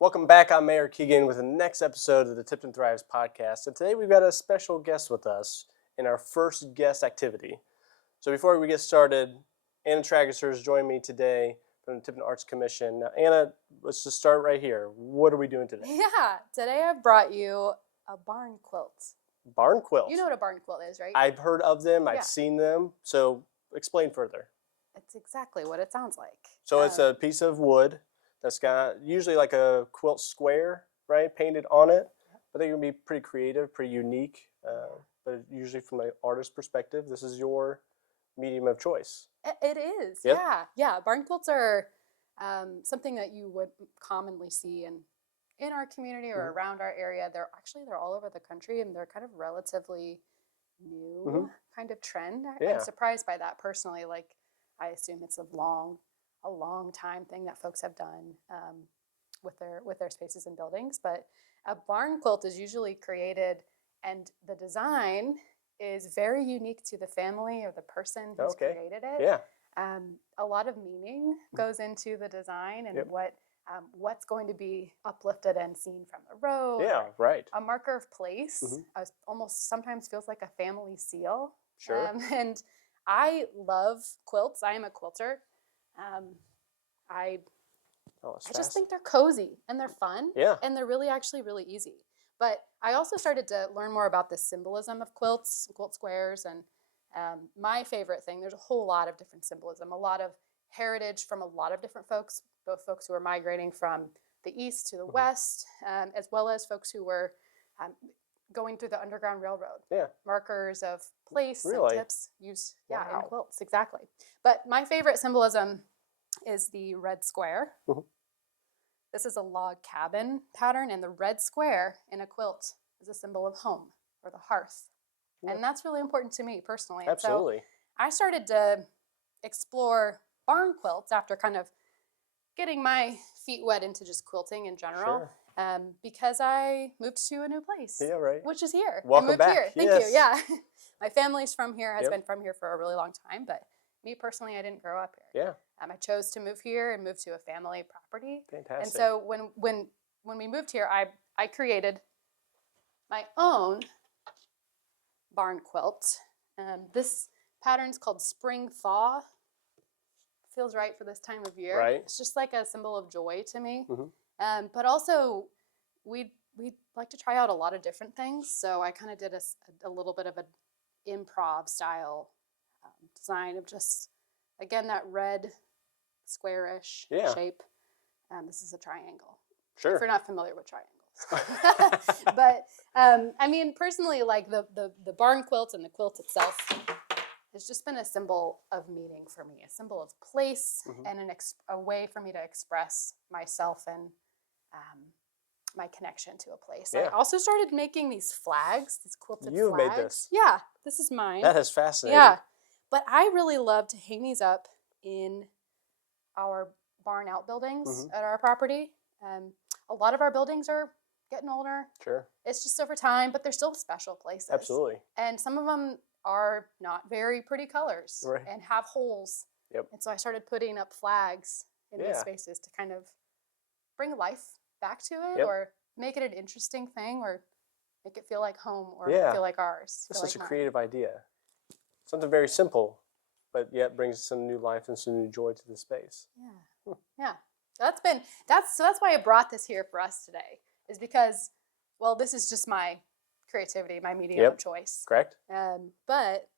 Welcome back. I'm Mayor Kegan with the next episode of the Tipton Thrives podcast. And today we've got a special guest with us in our first guest activity. So before we get started, Anna Tragesser is joining me today from the Tipton Arts Commission. Now, Anna, let's just start right here. What are we doing today? Yeah, today I've brought you a barn quilt. Barn quilt. You know what a barn quilt is, right? I've heard of them. Yeah. I've seen them. So explain further. It's exactly what it sounds like. So it's a piece of wood that's got usually like a quilt square, right, painted on it. But they can be pretty creative, pretty unique. But usually from an artist's perspective, this is your medium of choice. It is, Yep. yeah. Barn quilts are something that you would commonly see in our community or around our area. They're all over the country, and they're kind of relatively new kind of trend. I'm surprised by that personally. Like, I assume it's a long time thing that folks have done with their spaces and buildings. But a barn quilt is usually created, and the design is very unique to the family or the person who's created it. Yeah. A lot of meaning goes into the design and what's going to be uplifted and seen from the road. Yeah, right. A marker of place. Almost sometimes feels like a family seal. Sure. And I love quilts. I am a quilter. I just think they're cozy and they're fun. Yeah. And they're really easy. But I also started to learn more about the symbolism of quilts, quilt squares, and my favorite thing, there's a whole lot of different symbolism, a lot of heritage from a lot of different folks, both folks who are migrating from the east to the west, as well as folks who were going through the Underground Railroad. Yeah. Markers of place Really? and tips used in quilts, exactly. But my favorite symbolism is the red square. This is a log cabin pattern, and the red square in a quilt is a symbol of home or the hearth. And that's really important to me personally. Absolutely. And so I started to explore barn quilts after kind of getting my feet wet into just quilting in general. Sure. Because I moved to a new place. Yeah, right. Which is here. Welcome I moved back. Here. Thank you. Yeah. My family's from here, has been from here for a really long time, but me personally, I didn't grow up here. Yeah. I chose to move here and move to a family property. Fantastic. And so when we moved here, I created my own barn quilt. This pattern's called Spring Thaw. Feels right for this time of year. Right. It's just like a symbol of joy to me. But also, we like to try out a lot of different things. So I kind of did a little bit of an improv style design of just, again, that red squarish shape. This is a triangle. Sure. If you're not familiar with triangles. But I mean, personally, like the barn quilt and the quilt itself has just been a symbol of meaning for me, a symbol of place and a way for me to express myself and my connection to a place. Yeah. I also started making these flags, these quilted You've flags. made this. Yeah, this is mine. That is fascinating. Yeah, but I really love to hang these up in our barn outbuildings at our property. A lot of our buildings are getting older. Sure. It's just over time, but they're still special places. Absolutely. And some of them are not very pretty colors and have holes. Yep. And so I started putting up flags in these spaces to kind of bring life back to it or make it an interesting thing or make it feel like home or feel like ours. That's such a creative idea. Something very simple, but yet brings some new life and some new joy to the space. Yeah. Yeah. That's why I brought this here for us today, is because, well, this is just my creativity, my medium of choice. Correct. But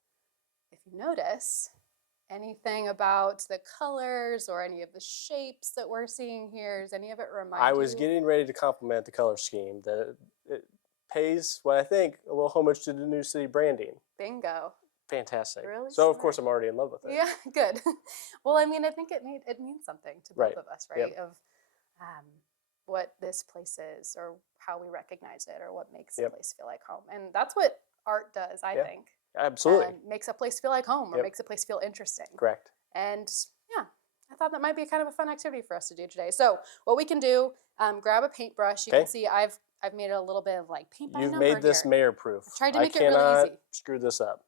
if you notice anything about the colors or any of the shapes that we're seeing here, does any of it remind you? I was getting ready to compliment the color scheme, that it pays what I think a little homage to the new city branding. Bingo. Fantastic. Really so smart. of course I'm already in love with it. Yeah, good. Well, I mean, I think it means something to both of us, right? Of what this place is, or how we recognize it, or what makes a place feel like home. And that's what art does, I think. Absolutely. Makes a place feel like home, or makes a place feel interesting. Correct. And yeah, I thought that might be kind of a fun activity for us to do today. So what we can do, grab a paintbrush. You can see I've made it a little bit of like paint by number. You've made this here. mayor proof. Tried to make it really easy. Screw this up.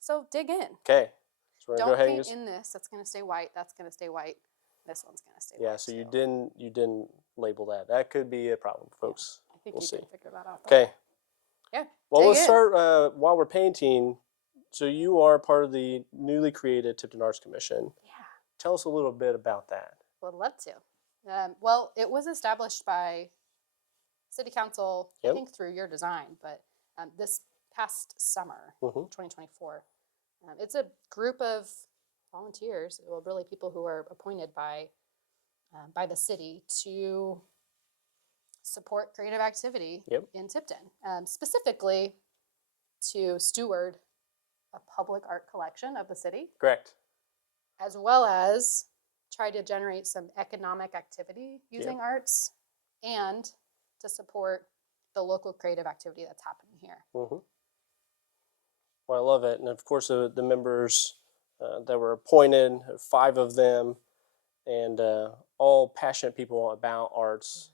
So dig in. Okay. So we're Don't gonna go ahead paint and just... in this. That's gonna stay white. That's gonna stay white. This one's gonna stay white. Yeah. So you didn't label that. That could be a problem, folks. I think We'll you see. can figure that out. Though. Okay. Yeah. Well, dig let's in. start while we're painting. So you are part of the newly created Tipton Arts Commission. Yeah. Tell us a little bit about that. Would love to. Well, it was established by City Council, I Yep. think through your design, but this past summer, Mhm. 2024. It's a group of volunteers, well, really people who are appointed by the city to support creative activity Yep. in Tipton, specifically to steward a public art collection of the city, Correct. as well as try to generate some economic activity using Yep. arts and to support the local creative activity that's happening here. Mm-hmm. Well, I love it. And of course, the members that were appointed, 5 of them, and all passionate people about arts,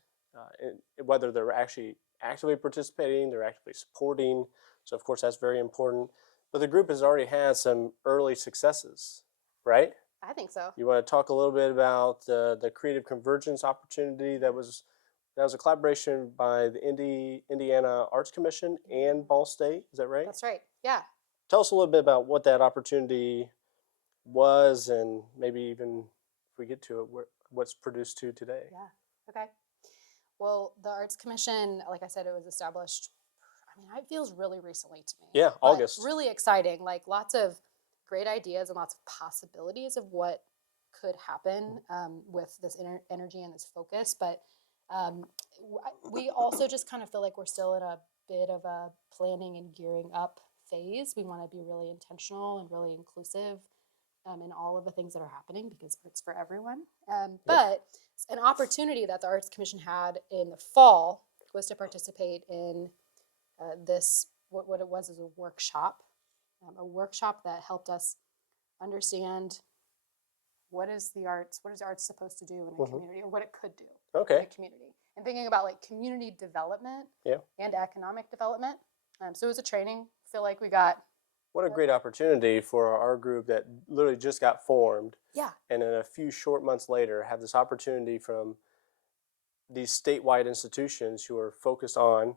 whether they're actually actively participating, they're actively supporting. So, of course, that's very important. But the group has already had some early successes, right? I think so. You want to talk a little bit about the creative convergence opportunity that was a collaboration by the Indiana Arts Commission and Ball State. Is that right? That's right. Yeah. Tell us a little bit about what that opportunity was, and maybe even if we get to it, what's produced to today. Yeah. Okay. Well, the Arts Commission, like I said, it was established, I mean, it feels really recently to me. Yeah, but August. Really exciting. Like lots of great ideas and lots of possibilities of what could happen with this energy and this focus. But we also just kind of feel like we're still in a bit of a planning and gearing up phase. We want to be really intentional and really inclusive in all of the things that are happening because it's for everyone. But an opportunity that the Arts Commission had in the fall was to participate in this, what it was is a workshop that helped us understand what is arts supposed to do in a community, or what it could do in a community, and thinking about like community development and economic development. So it was a training. I feel like we got what a great opportunity for our group that literally just got formed. Yeah. And then a few short months later have this opportunity from these statewide institutions who are focused on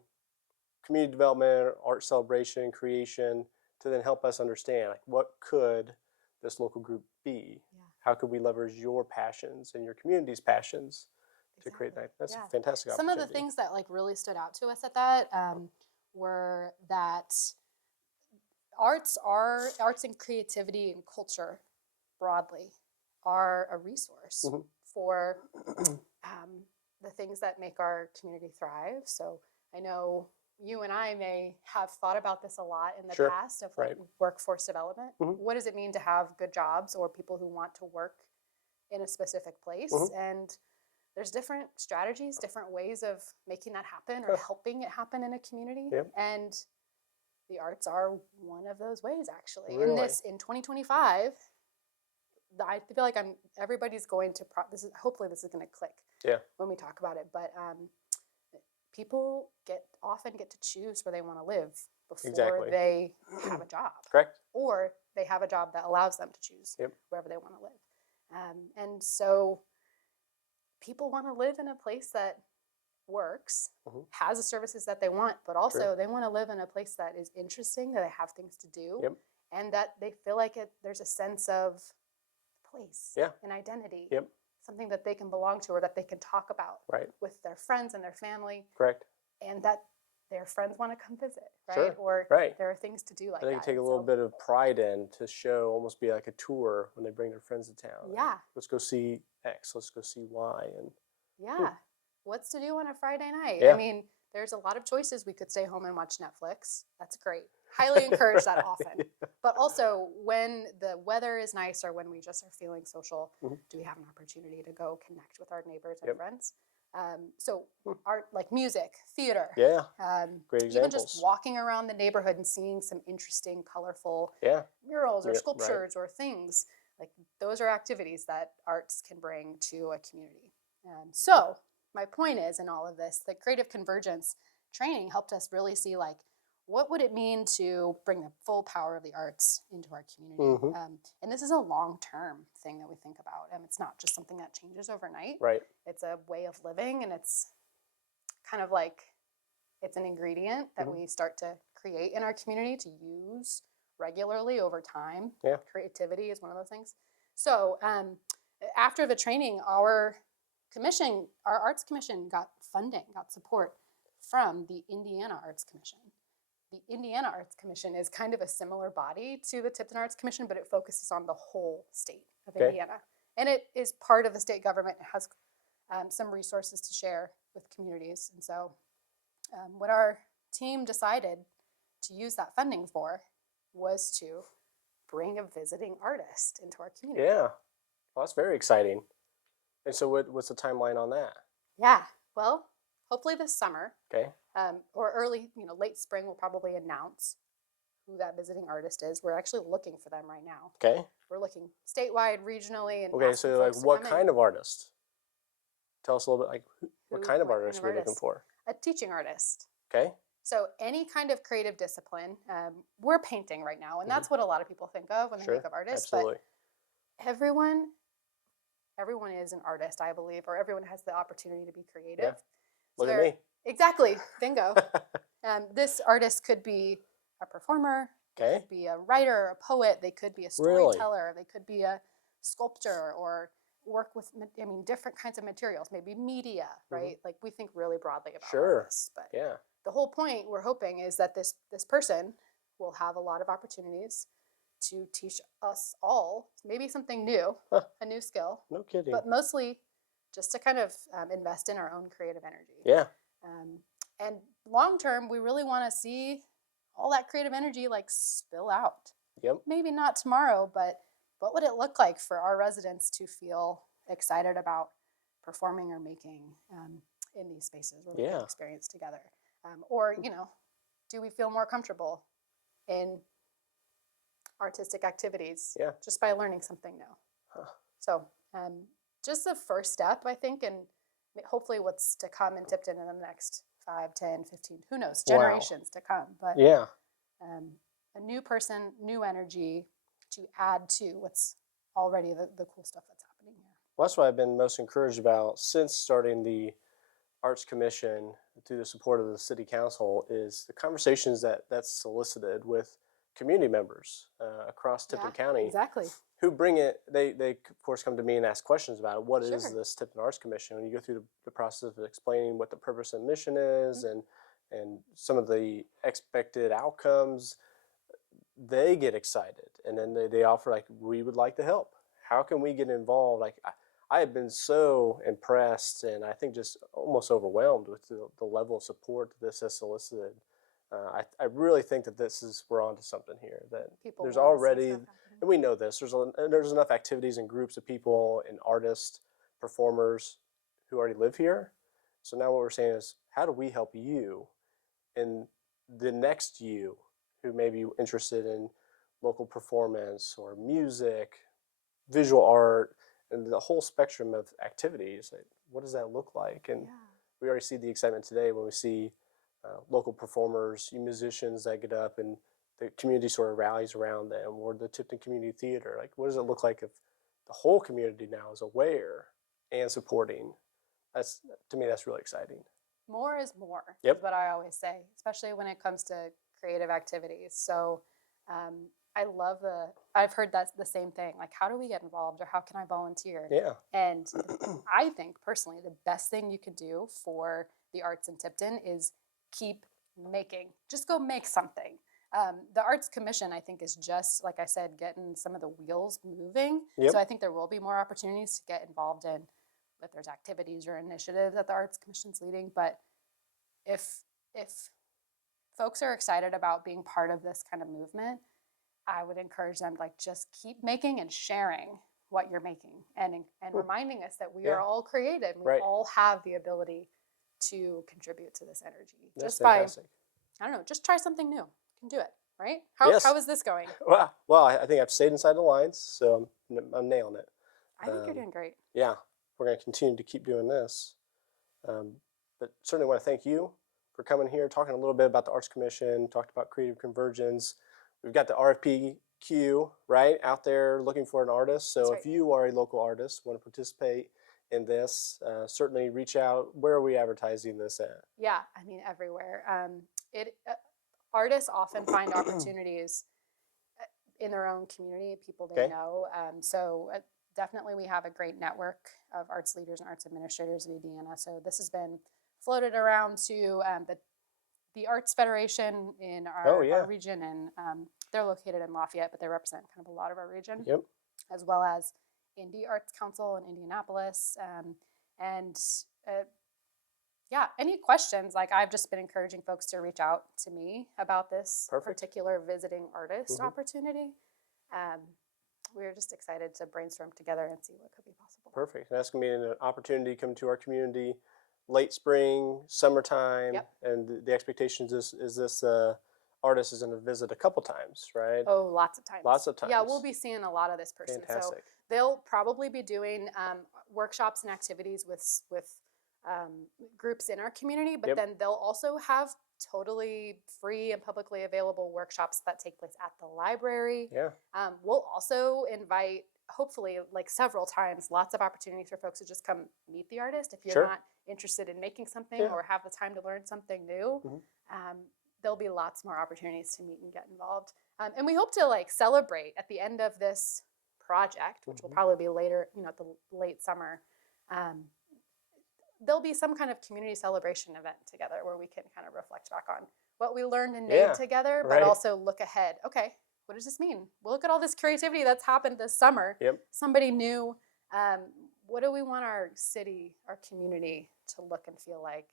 community development, art celebration, creation, to then help us understand like what could this local group be? Yeah. How could we leverage your passions and your community's passions to create that? That's a fantastic opportunity. Some of the things that like really stood out to us at that were that arts and creativity and culture broadly are a resource for the things that make our community thrive. So I know you and I may have thought about this a lot in the past of like workforce development. What does it mean to have good jobs or people who want to work in a specific place? And there's different strategies, different ways of making that happen or helping it happen in a community. And the arts are one of those ways, actually. Really? In 2025, I feel like everybody's going to hopefully this is going to click when we talk about it. But people often get to choose where they want to live before they have a job. Correct. Or they have a job that allows them to choose wherever they want to live. And so people want to live in a place that works, has the services that they want, but also they want to live in a place that is interesting, that they have things to do, and that they feel like there's a sense of place and identity, something that they can belong to or that they can talk about with their friends and their family. Correct. And that their friends want to come visit, right? Sure. Or there are things to do like that. They can take a little bit of pride in to show, almost be like a tour when they bring their friends to town. Yeah. Like, let's go see X, let's go see Y. And what's to do on a Friday night? Yeah. I mean, there's a lot of choices. We could stay home and watch Netflix. That's great. Highly encourage that often. But also when the weather is nice or when we just are feeling social, do we have an opportunity to go connect with our neighbors and friends? So art, like music, theater. Yeah, great examples. Even just walking around the neighborhood and seeing some interesting, colorful murals or sculptures or things. Like those are activities that arts can bring to a community. So my point is in all of this, the creative convergence training helped us really see like, what would it mean to bring the full power of the arts into our community? Mm-hmm. And this is a long-term thing that we think about. It's not just something that changes overnight. Right. It's a way of living, and it's kind of like it's an ingredient that we start to create in our community to use regularly over time. Yeah. Creativity is one of those things. So after the training, our Arts Commission got funding, got support from the Indiana Arts Commission. The Indiana Arts Commission is kind of a similar body to the Tipton Arts Commission, but it focuses on the whole state of Indiana. And it is part of the state government. It has some resources to share with communities. And so what our team decided to use that funding for was to bring a visiting artist into our community. Yeah. Well, that's very exciting. And so what's the timeline on that? Yeah. Well, hopefully this summer. Okay. Or early, late spring, we'll probably announce who that visiting artist is. We're actually looking for them right now. Okay. We're looking statewide, regionally, and okay. So like, what kind of artist? Tell us a little bit, like, what kind of artist are we looking for? A teaching artist. Okay. So any kind of creative discipline. We're painting right now, and that's what a lot of people think of when they think of artists. Absolutely. But everyone is an artist, I believe, or everyone has the opportunity to be creative. Yeah. Look at me. Exactly. Bingo. This artist could be a performer. Okay. They could be a writer, a poet. They could be a storyteller. They could be a sculptor or work with, different kinds of materials, maybe media, right? Like we think really broadly about artists. But the whole point we're hoping is that this person will have a lot of opportunities to teach us all maybe something new, a new skill. No kidding. But mostly just to kind of invest in our own creative energy. Yeah. And long term, we really want to see all that creative energy like spill out. Yep. Maybe not tomorrow, but what would it look like for our residents to feel excited about performing or making in these spaces where we can experience together? Or, do we feel more comfortable in artistic activities just by learning something new? So just the first step, I think, and hopefully what's to come in Tipton in the next 5, 10, 15, who knows, generations to come. But a new person, new energy to add to what's already the cool stuff that's happening here. Well, that's what I've been most encouraged about since starting the Arts Commission through the support of the City Council is the conversations that's solicited with community members across Tipton County. Exactly. Who bring it, they of course come to me and ask questions about it. What is this Tipton Arts Commission? And you go through the process of explaining what the purpose and mission is and some of the expected outcomes. They get excited and then they offer, like, we would like to help. How can we get involved? Like, I have been so impressed and I think just almost overwhelmed with the level of support that this has solicited. I really think that we're onto something here. That people there's already, and we know this, there's enough activities and groups of people and artists, performers who already live here. So now what we're saying is, how do we help you and the next you who may be interested in local performance or music, visual art, and the whole spectrum of activities? Like, what does that look like? And we already see the excitement today when we see local performers, musicians that get up and the community sort of rallies around them, or the Tipton Community Theater. Like, what does it look like if the whole community now is aware and supporting? To me, that's really exciting. More is more, is what I always say, especially when it comes to creative activities. So I've heard that's the same thing. Like, how do we get involved, or how can I volunteer? Yeah. And I think personally, the best thing you can do for the arts in Tipton is keep making. Just go make something. The Arts Commission, I think, is just, like I said, getting some of the wheels moving. So I think there will be more opportunities to get involved in, if there's activities or initiatives that the Arts Commission's leading. But if folks are excited about being part of this kind of movement, I would encourage them to, like, just keep making and sharing what you're making and reminding us that we are all creative. We all have the ability to contribute to this energy. That's just fantastic. by, I don't know, just try something new. You can do it, right? Yes. How is this going? Well, I think I've stayed inside the lines, so I'm nailing it. I think you're doing great. Yeah, we're going to continue to keep doing this. But certainly want to thank you for coming here, talking a little bit about the Arts Commission, talked about creative convergence. We've got the RFP right out there looking for an artist. So if you are a local artist, want to participate in this, certainly reach out. Where are we advertising this at? Yeah, I mean, everywhere. Artists often find opportunities in their own community, people they know. So definitely we have a great network of arts leaders and arts administrators in Indiana. So this has been floated around to the Arts Federation in our region, and they're located in Lafayette, but they represent kind of a lot of our region, as well as Indy Arts Council in Indianapolis. Any questions? Like, I've just been encouraging folks to reach out to me about this particular visiting artist opportunity. We're just excited to brainstorm together and see what could be possible. Perfect. And that's going to be an opportunity to come to our community late spring, summertime, and the expectations is this artist is going to visit a couple times, right? Oh, lots of times. Lots of times. Yeah, we'll be seeing a lot of this person. Fantastic. So they'll probably be doing workshops and activities with groups in our community, but then they'll also have totally free and publicly available workshops that take place at the library. We'll also invite, hopefully, like several times, lots of opportunities for folks to just come meet the artist. If you're not interested in making something or have the time to learn something new, there'll be lots more opportunities to meet and get involved. And we hope to celebrate at the end of this project, which will probably be later, at the late summer. There'll be some kind of community celebration event together where we can kind of reflect back on what we learned and made together, but also look ahead. Okay, what does this mean? Well, look at all this creativity that's happened this summer. Somebody new. What do we want our city, our community to look and feel like?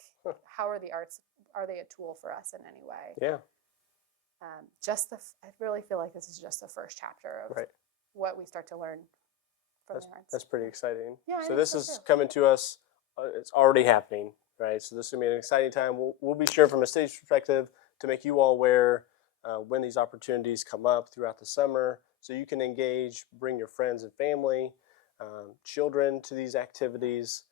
How are the arts? Are they a tool for us in any way? I really feel like this is just the first chapter of what we start to learn from the arts. That's pretty exciting. Yeah, so this is coming to us. It's already happening, right? So this is going to be an exciting time. We'll be sure from a city's perspective to make you all aware when these opportunities come up throughout the summer, so you can engage, bring your friends and family, children to these activities.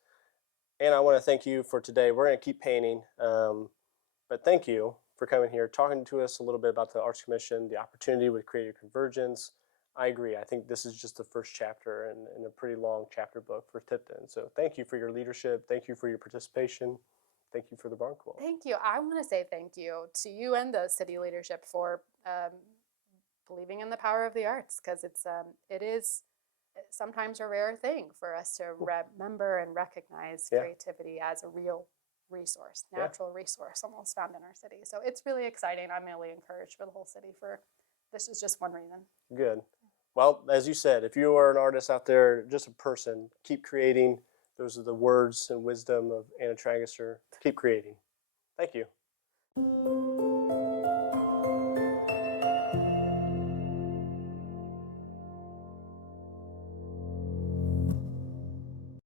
And I want to thank you for today. We're going to keep painting, but thank you for coming here, talking to us a little bit about the Arts Commission, the opportunity with Creative Convergence. I agree. I think this is just the first chapter in a pretty long chapter book for Tipton. So thank you for your leadership. Thank you for your participation. Thank you for the barn quilt. Thank you. I want to say thank you to you and the city leadership for believing in the power of the arts, because it is sometimes a rare thing for us to remember and recognize creativity as a real resource, natural resource almost found in our city. So it's really exciting. I'm really encouraged for the whole city for this is just one reason. Good. Well, as you said, if you are an artist out there, just a person, keep creating. Those are the words and wisdom of Anna Tragesser. Keep creating. Thank you.